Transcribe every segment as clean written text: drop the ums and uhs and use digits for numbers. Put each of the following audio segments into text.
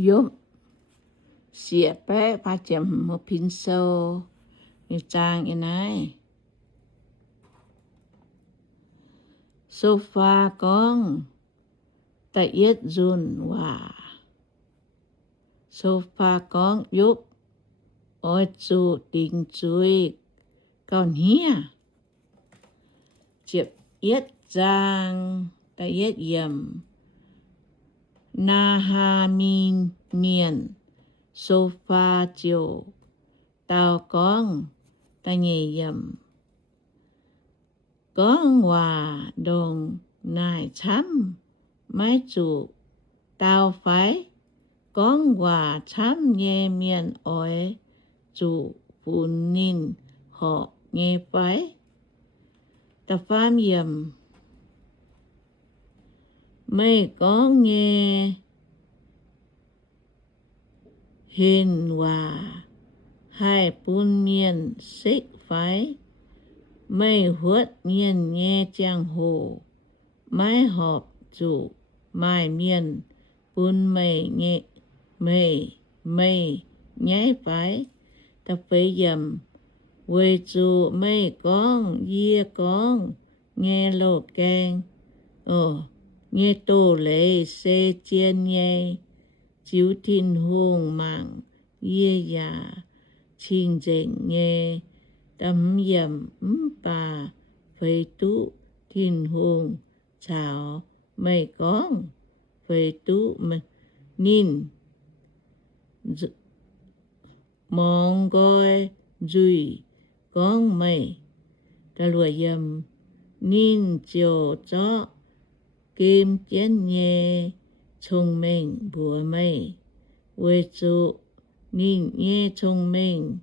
Giúp xỉa bé ba chấm một pin sâu như trang như này. Sofa con tại yết dùn hòa. Sofa con giúp ôi chủ tình chui còn hia. Chiếc yết trang tại yết yểm. Na ha min miền sofa chiều tao con ta nhì yểm. Con hòa đồng nài chăm mái chủ tao phải con hòa chăm nhẹ miền ỏi chủ phụ nín họ nghe phải ta phám yểm. Mày có nghe hình hòa hai bún miền xích phái. Mày huất miền nghe chàng hồ. Mái họp chủ mai miền bún mày nghe mày nhái phái. Ta phải dầm quê chủ mày con dìa con nghe lô keng. Nghe tô lệ xê chiên nhé chiếu thiên hương mạng yê dạ trình dệnh nghe tâm yểm bà phê tú thiên hương chào mày con phê tú mà nín mong gọi dùi con mày ta lùa yểm nín chiều cho kim chén nhé thông minh bùa mây quê chủ nín nhé thông minh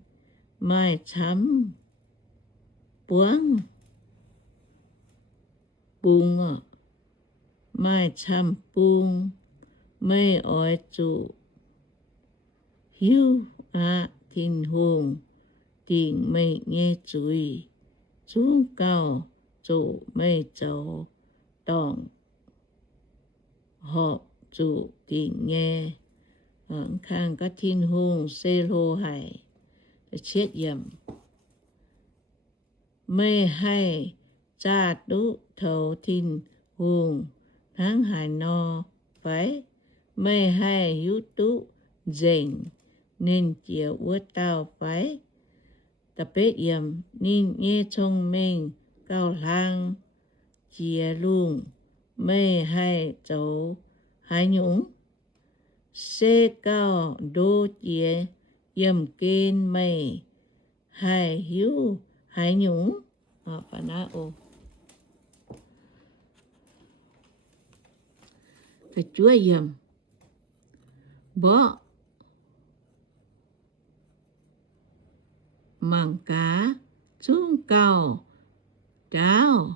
mai chấm buông buông mai chấm buông mây ỏi chủ hiu thiên hùng tình mây nghe chuối xuống cao chủ mây châu tòng họ chủ tình nghe ở khang các thiên hùng xê lô hải chết yểm. Mây hay cha đu thầu thiên hùng tháng hải no phải mây hay hữu tú dành nên chiều ua tao phải tập bế yểm nên nghe thông minh cao lang chia luôn mây hay châu hải nhũng xê cao đô chia yểm kên mây hải hữu hải nhũng và na ô cái chúa yểm bỏ mảng cá xuống cao trao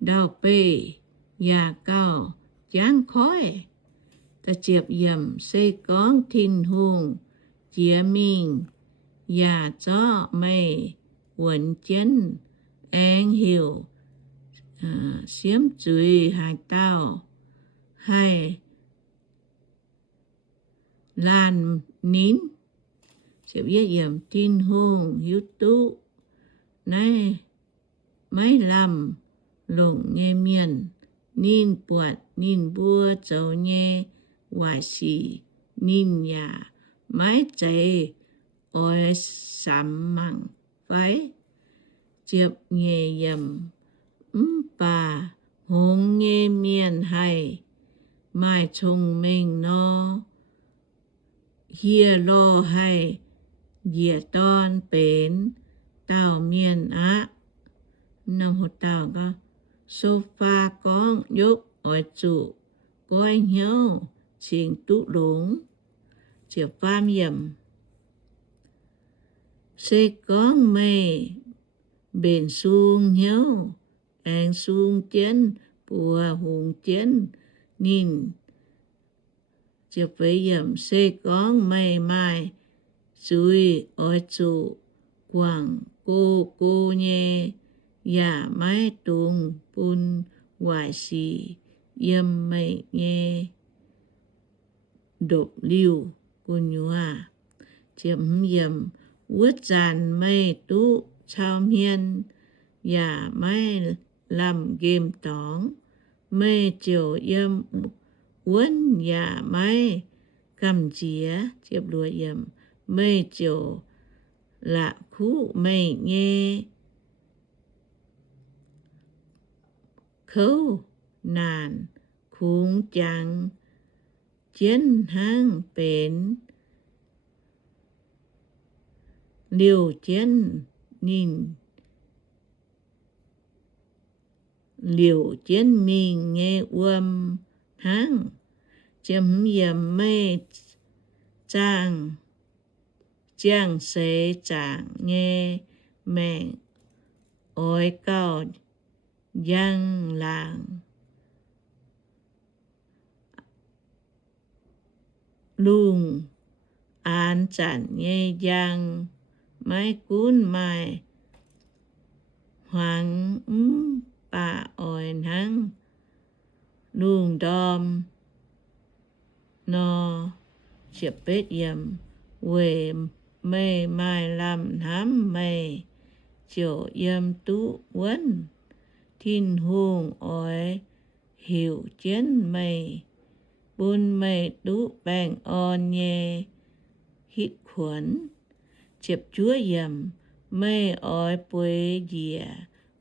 đào bê nhà cao chán khói ta chiệp yểm xây con thiên hùng chia mình nhà cho mày quần chân anh hiểu xiếm chuối hai tao hai lan nín chiệp yểm thiên hùng hiếu tú này mấy làm lồng nghe miền nín buột nín bua châu nhé hoài xì nín nhà mái chạy ôi sắm măng phải chiệp nghe yểm bà hông nghe miền hay mai thông minh nó hia lo hay dìa ton bến tao miền nông hồ tao có sofa con giúp ở chủ có anh hiếu trình tú đúng chiều pham yểm xê con mày bền xuông hiếu anh xuông chén bùa hùng chén nhìn chiều phê yểm xê con mày mai chui ở chủ quảng cô nhé ya mái tuồng bun hoài xì yếm mày nghe đột liu của nhua chiếm yếm vứt dàn mây tú trao miên và mây làm game tóng mây chiều yếm uốn và mây cầm chía chiếp lúa yếm mây chiều lạ khu mây nghe khâu nàn khung chẳng chiến hang bền liều chiến nhìn liều chiến mình nghe hang chấm yếm mây chàng chàng sẽ chàng nghe mẹ ôi cao giang làng luôn an chẳng nghe giang mai cuốn mai hoàng bà ôi nắng luôn đom nó chiếc bết yếm về mây mai làm hám mây chiều yếm tú quấn thiên hùng ôi hiểu chiến mây bún mây tú bèn on nhé hít khuẩn chiếc chúa yếm mây ôi bùi dìa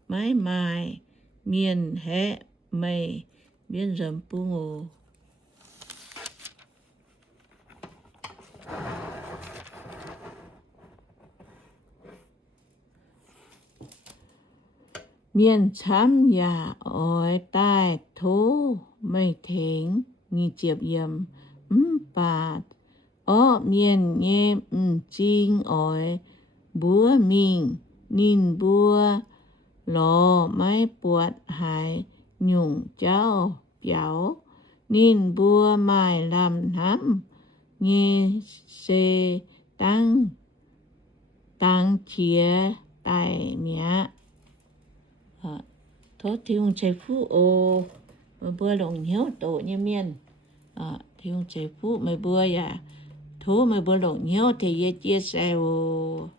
mái mai miền hẹ mây miền rầm pu ngô miền chám ya ôi tai thố mây thính nghi chiếp yếm bạt ó miền nghe chinh ôi búa mình nín búa lò máy buột hải nhung cháu béo nín búa mai làm hám nghe xê tăng chia tài mía thốt thiêu chế phú ô mà bữa lồng nhiêu tổ như miền thiêu chế phú mà bữa ya thố mà bữa lồng nhiêu thì chia sẻ ô